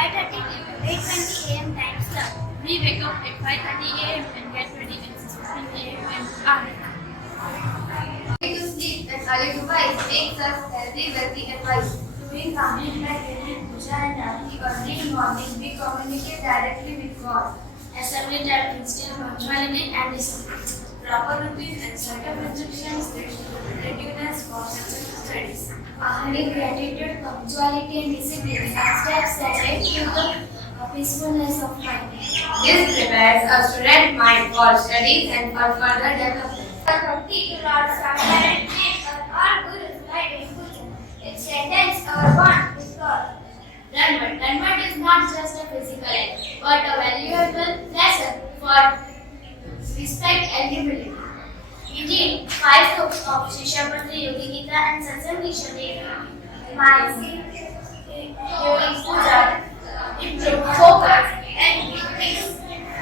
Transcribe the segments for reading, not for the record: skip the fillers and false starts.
5:30 to 8:20 a.m. time slot. We wake up at 5:30 a.m. and get ready at 6:15 a.m. and Early to sleep and early to rise makes us healthy, wealthy, and wise. Doing complete like daily puja and arti early in morning, we communicate directly with God. Assembly time instills punctuality and discipline. Proper routine and set of instructions that readiness for successful studies. Ahari gratitude, punctuality and discipline are steps that lead to the peacefulness of mind. This prepares a student mind for studies and for further development. Bhakti to Lord Swami and all gurus guide in puja. It strengthens our bond with God. Dhanvat is not just a physical act, but a valuable lesson for respect and humility. Indeed, 5 books of Shishamati, Yogi Gita and Satsang Nishade during puja improve focus and peace.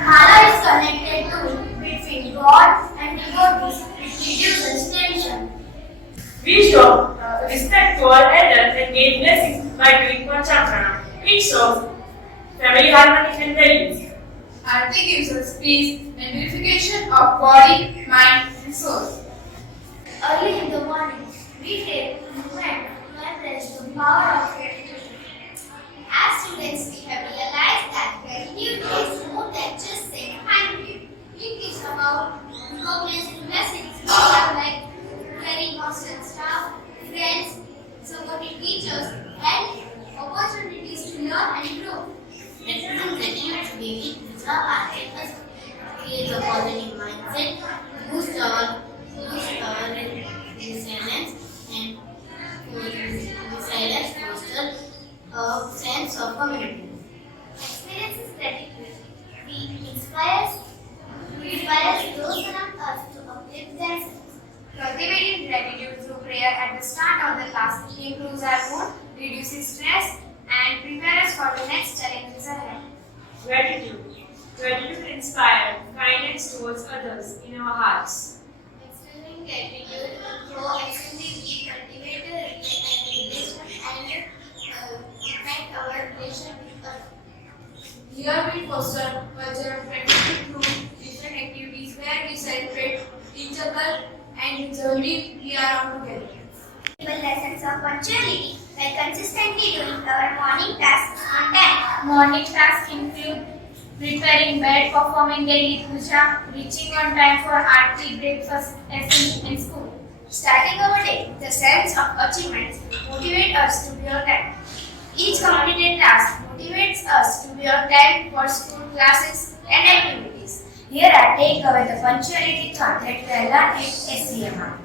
Mala is connected to between God and devotees, which reduces tension. We show respect to our elders and gain blessings by doing Panchakrana. It shows family harmony and values. Aarti gives us peace and purification of body, mind, and soul. Early in the morning, we take a moment to embrace the power of gratitude. As students, we have realized that gratitude is more than just saying thank you. It is about recognizing blessings we have, like caring hostel staff, friends, supportive teachers, and opportunities to learn and grow. Practicing gratitude daily puja are help us create a positive mindset, boost our resilience, and foster a sense of community. Experiences gratitude. We inspire those around us to uplift themselves. Cultivating gratitude through prayer at the start of the class improves our mood, reduces stress, and prepares us for the next challenges ahead. Gratitude. Gratitude inspires kindness towards others in our hearts. Expressing gratitude through actions we cultivate a relation and impact our relation with others. Here we foster cultural friendship through different activities where we celebrate each other and the journey we are on together. Lessons of punctuality by consistently doing our morning tasks on time. Morning tasks include preparing bed, performing daily puja, reaching on time for aarti, breakfast, assembly, and school. Starting our day with a sense of achievements motivate us to be on time. Each completed task motivates us to be on time for school classes and activities. Here I take away the punctuality thought that we learn at SCMR.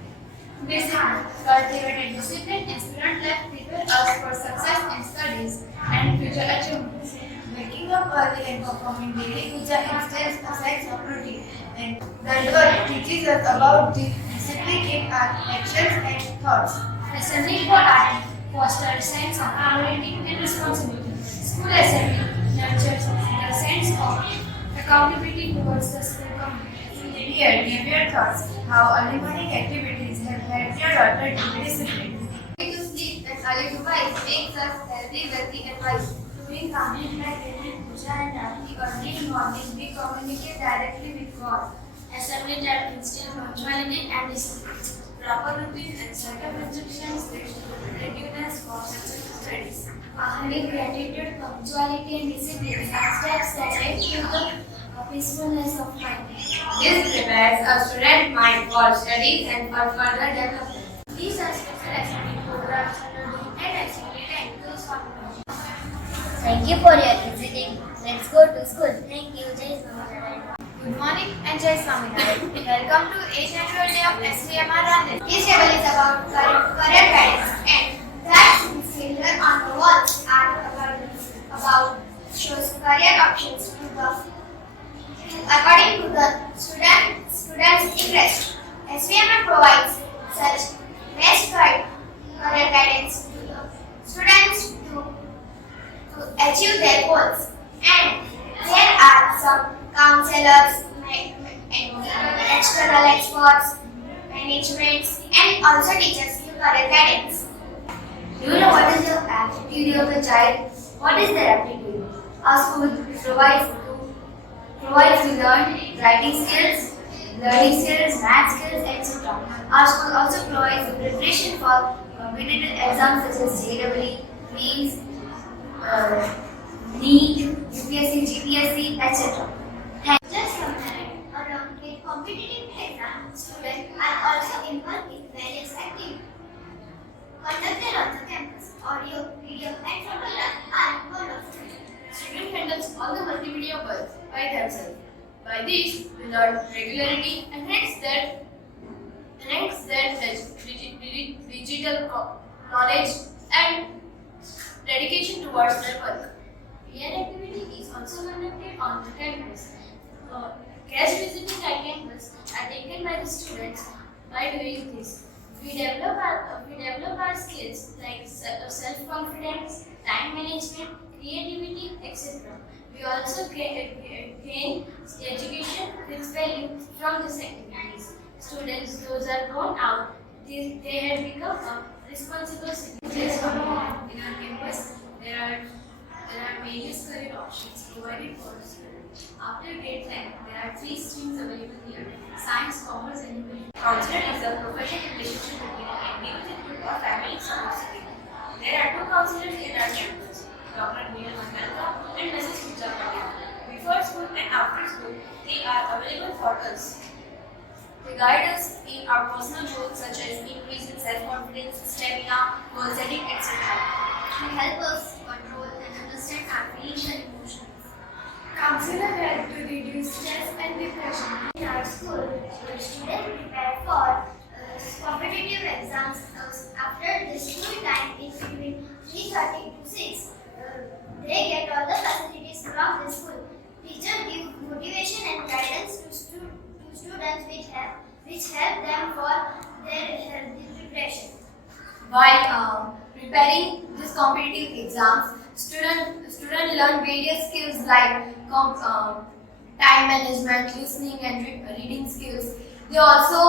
Discipline, cultivated discipline in student life prepare us for success in studies and future achievements. Waking up early and performing daily puja instills a sense of routine, and Dhanvat teaches us about the discipline in our actions and thoughts. Assembly for art fosters a sense of community and responsibility. School assembly nurtures the sense of accountability towards the school community. Here, give your thoughts how early morning activities have helped your daughter to be disciplined. Early to sleep and early to rise makes us healthy, wealthy, and wise. Doing complete like daily puja and arti early in morning, we communicate directly with God. Assembly time instills punctuality and discipline. Proper routine and set of instructions that readiness for successful studies. Ahari gratitude, punctuality, and discipline are steps that lead to the peacefulness of mind. This prepares a student mind for studies and for further development. These are special assembly programs under the and assembly time tools for knowledge. Thank you for your visiting. Let's go to school. Thank you, Jai Swaminarayan. Good morning and Jai Swaminarayan. Welcome to 8th annual day of SCMR Randhir. This table is about career guidance, and that cylinder on the walls are about shows career options to the according to the student's interest. SVMR provides such best guide career guidance to the students to achieve their goals. And there are some counselors, external experts, managements, and also teachers give career guidance. Do you know what is the aptitude of a child? What is their aptitude? Our school provides to learn writing skills, learning skills, math skills, etc. Our school also provides the preparation for competitive exams such as JEE, NEET, UPSC, GPSC, etc. Just from that, along with competitive exams, students are also involved in various activities conducted on the campus. Audio, video, and photography are one of them. Student handles all the multimedia work by themselves. By this, we learn regularity and hence that digital knowledge and dedication towards their work. Peer activity is also conducted on the campus. Guest visiting at campus are taken by the students. By doing this, we develop our skills like self-confidence, time management, creativity, etc. We also gain education with value from these activities. Students, those are grown out, they have become a responsible citizens. In our campus, there are various career options provided for the students. After grade 10, there are 3 streams available here: science, commerce, and humanity. Counselor is a professional relationship between an individual or family support system. There are 2 counselors in our campus, Dr. Neil Mangalka and Mrs. Pooja Patel. Before school and after school, they are available for us. They guide us in our personal growth such as increase in self-confidence, stamina, goal setting, etc. To help us control and understand our feelings and emotions. Counselor help to reduce stress and depression. In our school, students prepare for competitive exams after the school time in between 3:30 to 6. They get all the facilities from the school. Teachers give motivation and guidance to students which help them for their healthy preparation. While preparing these competitive exams, students learn various skills like time management, listening, and reading skills. They also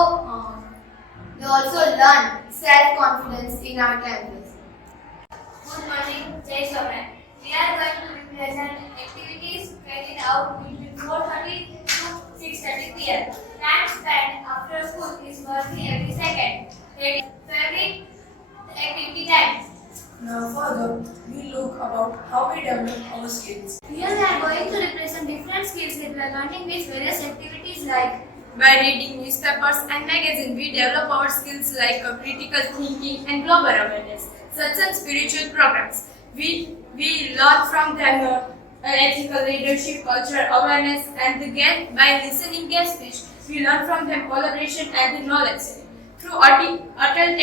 learn self-confidence in our campus. Good morning, Jai Soman. We are going to represent activities carried out between 4:30 to 6:30 p.m. Time spent after school is worthy every second. Favorite activity time. Now further, we look about how we develop our skills. Here we are going to represent different skills that we are learning with various activities like By reading newspapers and magazines, we develop our skills like critical thinking and global awareness, such as spiritual programs. We learn from them ethical leadership, cultural awareness, and by listening guest speech, we learn from them collaboration and the knowledge sharing. Through Atal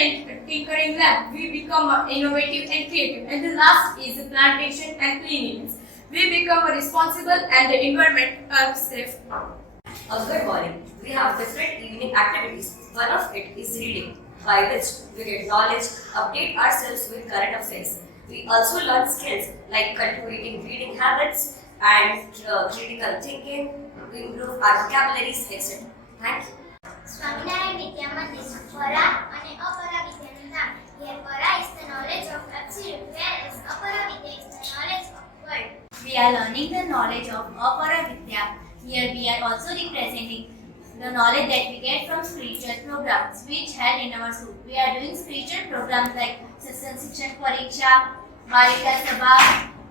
Tinkering Lab, we become innovative and creative. And the last is plantation and cleanliness. We become responsible and the environment safe. Good morning. We have different evening activities. One of it is reading, by which we get knowledge, update ourselves with current affairs. We also learn skills like cultivating reading habits and critical thinking, improve our vocabularies, etc. Thank you. Swaminarayan Vidya Mandir, Para and Apara Vidya's naam. Here Para is the knowledge of absolute, whereas Apara Vidya is the knowledge of world. We are learning the knowledge of Apara Vidya. Here we are also representing the knowledge that we get from spiritual programs which held in our school. We are doing spiritual programs like Satsang Shikshan Pariksha, Balika Sabha,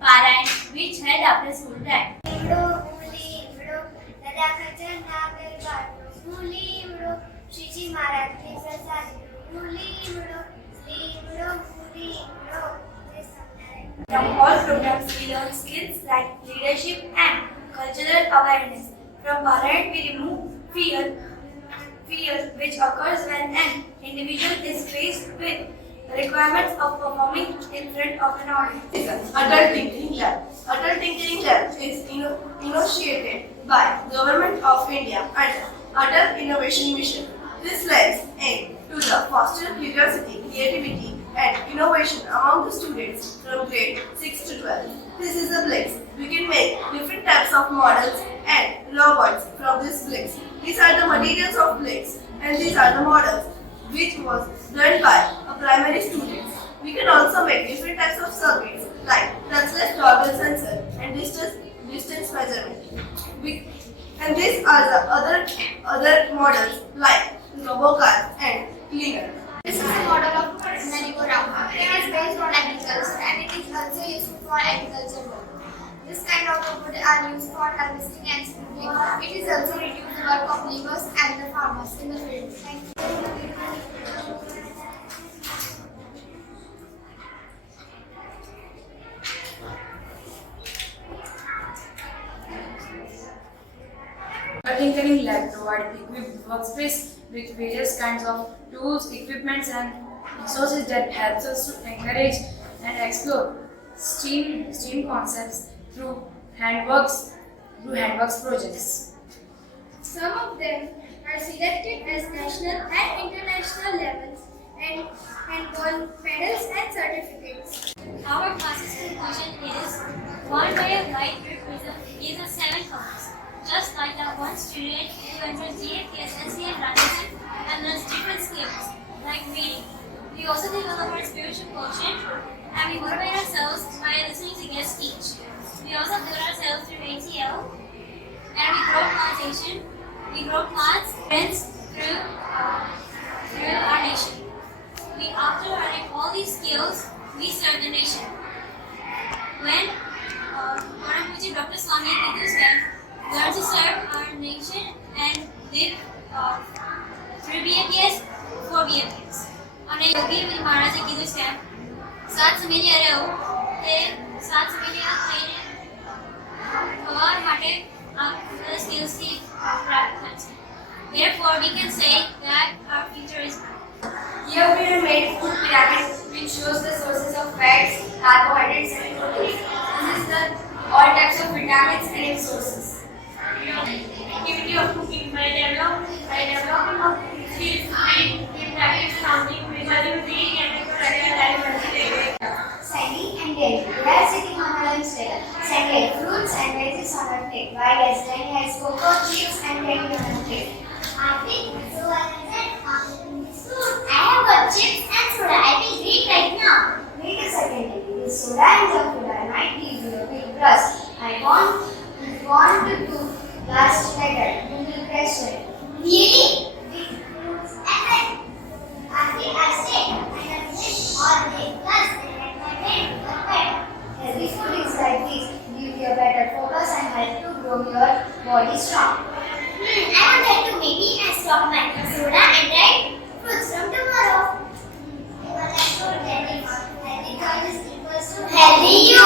Parayan, which held after school time. From all programs, we learn skills like leadership and cultural awareness. From Parayan, we remove fear which occurs when an individual is faced with requirements of performing in front of an audience. Atal Tinkering Lab. Atal Tinkering Lab is initiated by Government of India under Atal Innovation Mission. This labs aim to foster curiosity, creativity, and innovation among the students from grade 6 to 12. This is a place we can make different types of models and robots from this place. These are the materials of place, and these are the models which was done by a primary students. We can also make different types of circuits like touchless doorbell sensor and distance measurement. And these are the other models like RoboCar and Cleaner. This is a model of merry-go-round. It is based on agriculture and it is also useful for agriculture work. This kind of robot are used for harvesting and sprinkling. It is also reduce the work of laborers and the farmers in the field. Thank you. A tinkering lab provides equipped workspace with various kinds of tools, equipments, and resources that helps us to encourage and explore STEAM concepts through handworks projects. Some of them are selected as national and international levels and won medals and certificates. Our class's conclusion is one way of light group is a 7 colors. Just like that one student who enters GAPS SCM Radhajan and learns different skills like reading. We also develop our spiritual quotient and we motivate ourselves by listening to guest speech. We also build ourselves through ATL and we grow plantation. We grow plants, friends through our nation. We after learning all these skills, we serve the nation. When Param Puji Dr. Swami Giddu said, learn to serve our nation and live through BAPS for BAPS. અને યોગી મહારાજે કીધું છે સાત સમીરે રહો તે સાત સમીરે થઈને થવા માટે આ સ્કિલ્સથી પ્રાપ્ત થાય છે. Therefore, we can say that our future is bright. Here we have made food pyramid which shows the sources of fats, carbohydrates and proteins. This is the all types of vitamins and its sources. Activity of cooking by developing of skills in practice counting, measuring, reading, and exercise. Sandy and Dale. We are sitting on our lunch table. Sandy had fruits and veggies on her plate, while as Danny had cocoa, chips and candy on her plate. Auntie, so I said, after this food, I have got chips and soda. I will eat right now. Wait a second, Danny. This soda and junk food I might give you a big brush. I want to do last later. You will question. Really? Big fruits and veggies. Auntie, I stayed and I finished all day. Plus, I had my brain got better. Healthy food is like this. Give you a better focus and help to grow your body strong. I would like to maybe stop my soda and dry fruits from tomorrow. Because I told Daddy, healthy choice equals to healthy you.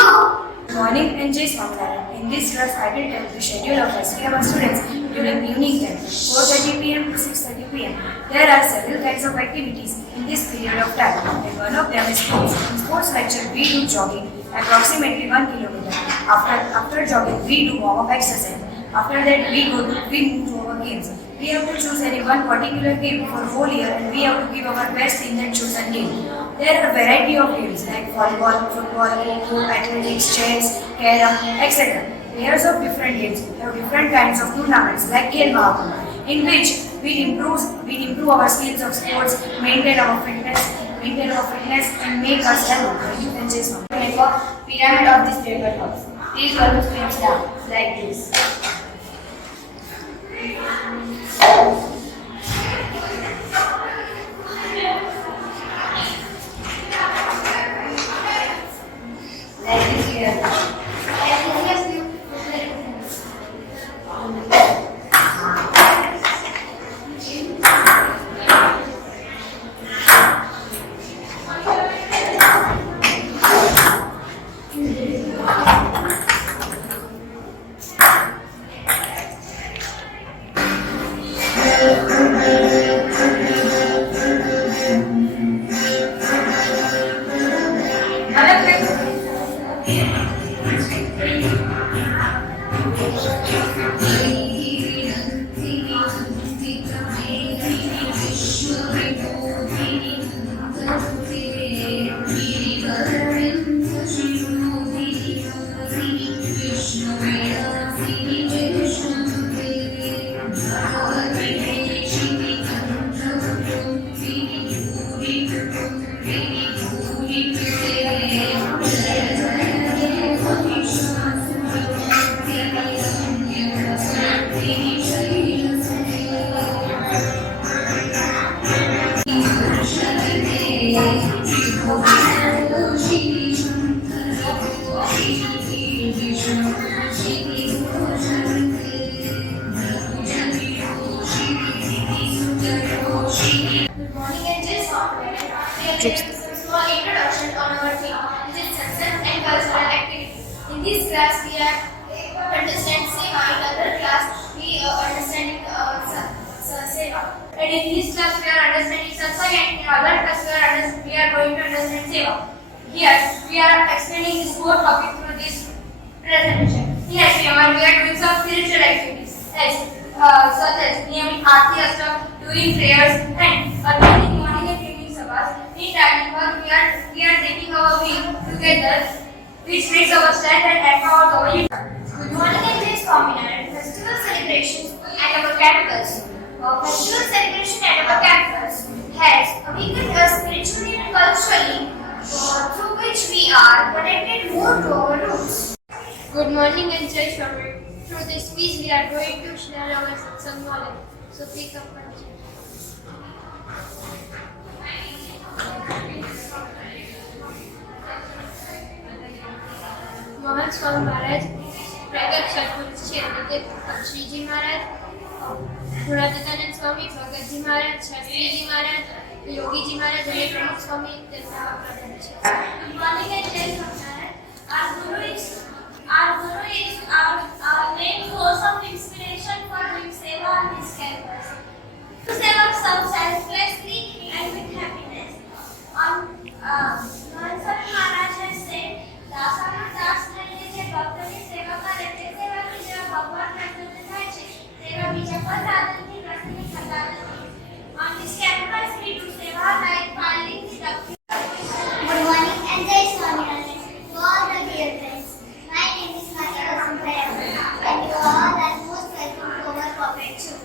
Good morning and Jai Swaminarayan. In this class, I will tell the schedule of SPMR students during evening time, 4:30 p.m. to 6:30 p.m. There are several kinds of activities in this period of time, and one of them is sports. In sports lecture, we do jogging, approximately 1 kilometer. After jogging, we do warm-up exercise. After that, we move to our games. We have to choose any one particular game for whole year, and we have to give our best in that chosen game. There are a variety of games like volleyball, football, kho, athletics, chess, carom, etc. Players of different games have different kinds of tournaments like Khel Mahakumbh, in which we improve our skills of sports, maintain our fitness, and make us healthy. You can just make a pyramid of this paper house. These balloons comes down like this. Like this here. Small introduction on our theme, which is success and cultural activity. In this class, we are understanding Seva. In other class, we understanding Seva. And in this class, we are understanding Satsang, and in other class, we are going to understand Seva. Here, we are explaining this whole topic through this presentation. In SVMR, we are doing some spiritual activities, such as naming Aarti Ashtam, doing prayers, and attending morning and evening sabhas. In that work, we are taking our week together, which makes our strength and empowers our youth. Good morning and Jai Swaminarayan. Festival celebrations at our campus. Festival celebration at our campus has awakened us spiritually and culturally, through which we are connected more to our roots. Good morning and Jai Swaminarayan. Through this speech, we are going to share our satsang knowledge. So please come first. Mohan Swami Maharaj, प्रगट सतगुरु श्री श्रीजी महाराज, गुणातीतानंद स्वामी, भगत जी महाराज, शास्त्री जी महाराज, योगी जी महाराज અને પ્રમુખ સ્વામી તેમના પ્રધાન છે. Good morning and Jai Swaminarayan. Our Guru is our main source of inspiration for doing seva on this campus. To serve some selflessly and with happiness. Mohan Swami Maharaj has said, દાસાનો દાસ થઈને જે ભક્તની સેવા કરે તે સેવાની જેવા ભગવાન પ્રસન્ન થાય છે તેવા બીજા કોઈ સાધનથી પ્રસન્ન થતા નથી. On this campus we do seva like filing the documents. Good morning and Jai Swaminarayan to all the dear friends. My name is Maria Sumpaya and you all are most welcome to our corporate show.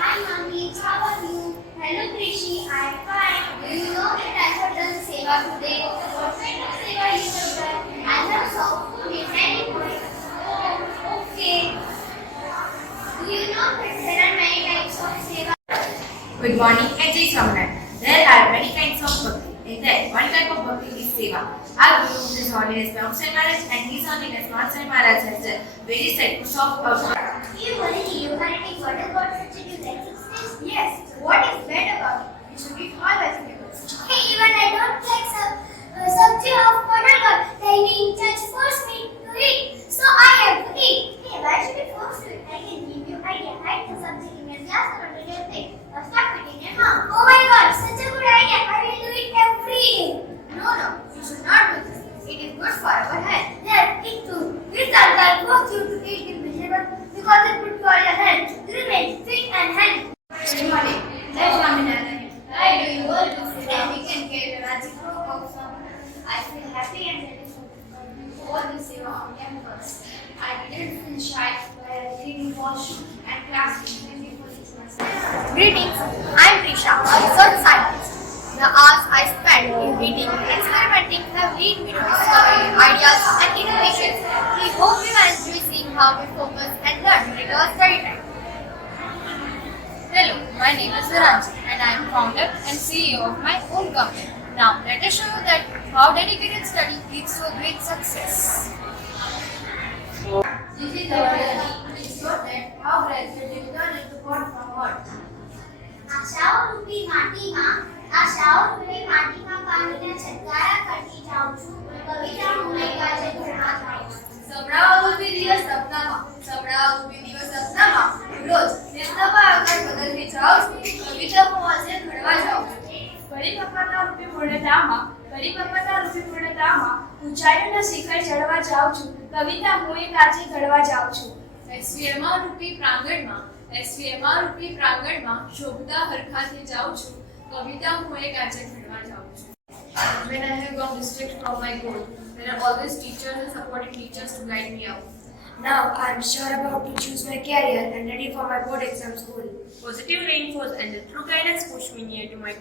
Hi mommy, how are you? Hello Krishi, I am fine. Do you know that I have done seva today? What kind of seva you have done? I have soft food in many ways. Oh, okay. Do you know that there are many types of seva? Good morning and Jai Swaminarayan. There are many kinds of bhakti. In that, one type of bhakti is seva. Our Guru, His Holiness Brahma Maharaj and His Holiness Mansai Maharaj has done various types of bhakti. You already forgot about such a good existence? Yes, so what is bad about it? You should eat all vegetables. Hey, even I don't like sabji of butter god. The in charge forced me to eat, so I have to eat. Hey, why should I force to eat? I can give you idea. Hide the sabji in your glass or under your plate, or stuff it in your mouth. Oh my God, such a good idea! I will do it every day. No, you should not do this. It is good for our health. There, eat too. This alcohol forced you to eat the vegetables because it good for your health to remain fit and healthy. Good morning. Jai Swaminarayan. I do you all to say that we can get a reciprocal of some. I feel happy and grateful for all the seva on campus. I didn't feel shy while cleaning washroom and classroom. Thank you for listening. Greetings, I'm Prisha, a research scientist. The hours I spent in reading and experimenting have led me to discover ideas and innovations. We hope you will enjoy seeing how we focus and learn during our study time. Hello, my name is Viranji and I am founder and CEO of my own company. Now, let us show you that how dedicated study leads to a great success. This is our journey. Please note that how gradually we turn into God from what? આશાઓ રૂપી માટીમાં પાણીના છટકારા કરતી જાઉં છું કવિતા હું એક આજે ઘરમાં જાઉં છું. સંભળાવો રૂપી દિવસ સપનામાં રોજ નિસ્તપા આગળ બદલતી જાઉં છું કવિતા હું આજે ઘડવા જાઉં છું. પરિપક્વતા રૂપી પૂર્ણતામાં ઊંચાઈઓના શિખર ચડવા જાઉં છું કવિતા હું એક આજે ઘડવા જાઉં છું. SVMR રૂપી પ્રાંગણમાં શોભતા હરખાથી જાઉં છું કવિતા હું એક આજે ઘડવા જાઉં છું. When I have gone district from my goal, there are always teachers and supporting teachers to guide me out. Now I am sure about to choose my career and ready for my board exams goal. Positive reinforce and the true guidance push me near to my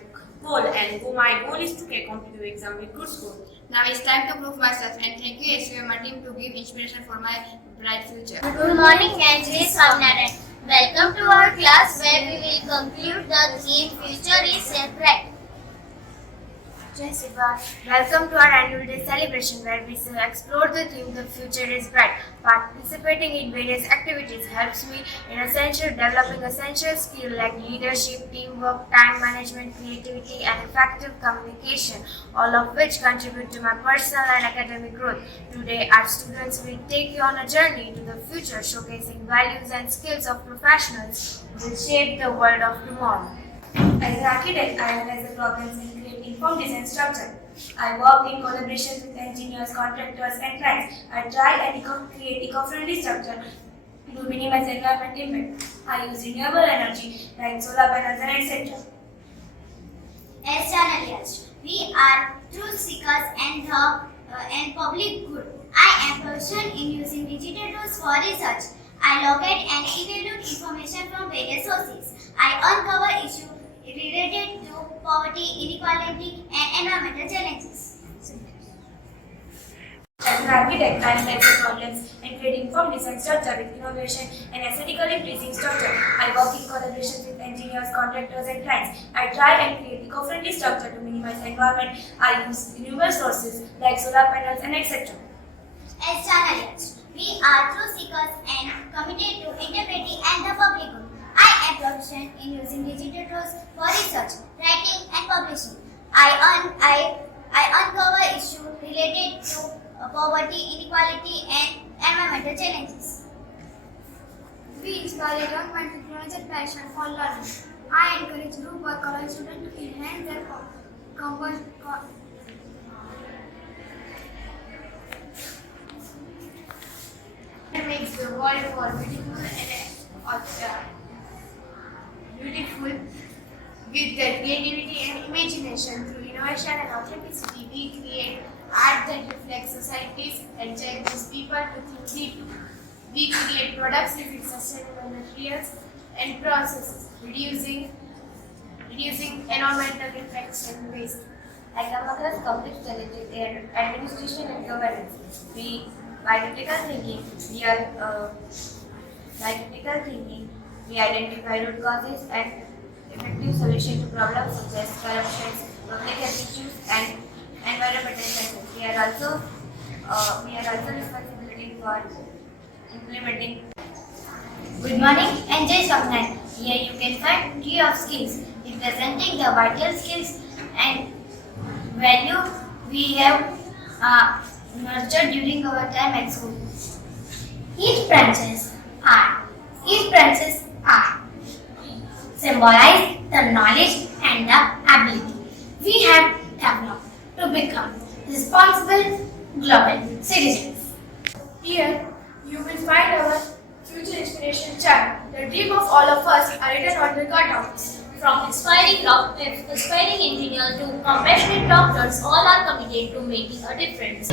goal, and my goal is to get competitive exam with good score. Now it's time to prove myself and thank you SVMR team to give inspiration for my bright future. Good morning and Jai Swaminarayan. Welcome to our class where we will conclude the theme Future is Bright. Jai Siva. Welcome to our annual day celebration where we explore the theme The Future is Bright. Participating in various activities helps me in developing essential skills like leadership, teamwork, time management, creativity and effective communication, all of which contribute to my personal and academic growth. Today, our students will take you on a journey to the future, showcasing values and skills of professionals who will shape the world of tomorrow. As an architect, I analyze the problems and create informed design structure. I work in collaboration with engineers, contractors, and clients. I try and create eco-friendly structure to minimize environmental impact. I use renewable energy like solar panels and etc. As journalists, we are truth seekers and public good. I am passionate in using digital tools for research. I locate and evaluate information from various sources. I uncover issues related to poverty, inequality, and environmental challenges. As an architect, I analyze the problems and create informed design structure with innovation and aesthetically pleasing structure. I work in collaboration with engineers, contractors, and clients. I try and create eco-friendly structure to minimize environment. I use renewable sources like solar panels and etc. As journalists, we are truth seekers and committed to integrity and the public good. I am proficient in using digital tools for research, writing, and publishing. I uncover issues related to poverty, inequality, and environmental challenges. We inspire young minds to develop a passion for learning. I encourage group work allowing students to enhance their It makes the world more beautiful with their creativity and imagination. Through innovation and authenticity, we create art that reflects societies and challenges people to think deeply. We create products using sustainable materials and processes, reducing environmental effects and waste. I come across complex challenges in administration and governance. By critical thinking, we identify root causes and effective solutions to problems such as corruption, public health issues, and environmental challenges. We are also responsible for implementing. Good morning and Jai Swaminarayan. Here you can find tree of skills representing the vital skills and value we have nurtured during our time at school. Each branches are symbolize the knowledge and the ability we have developed to become responsible global citizens. Here, you will find our future inspiration chart. The dream of all of us are written on the cutouts. From inspiring engineers to compassionate doctors, all are committed to making a difference.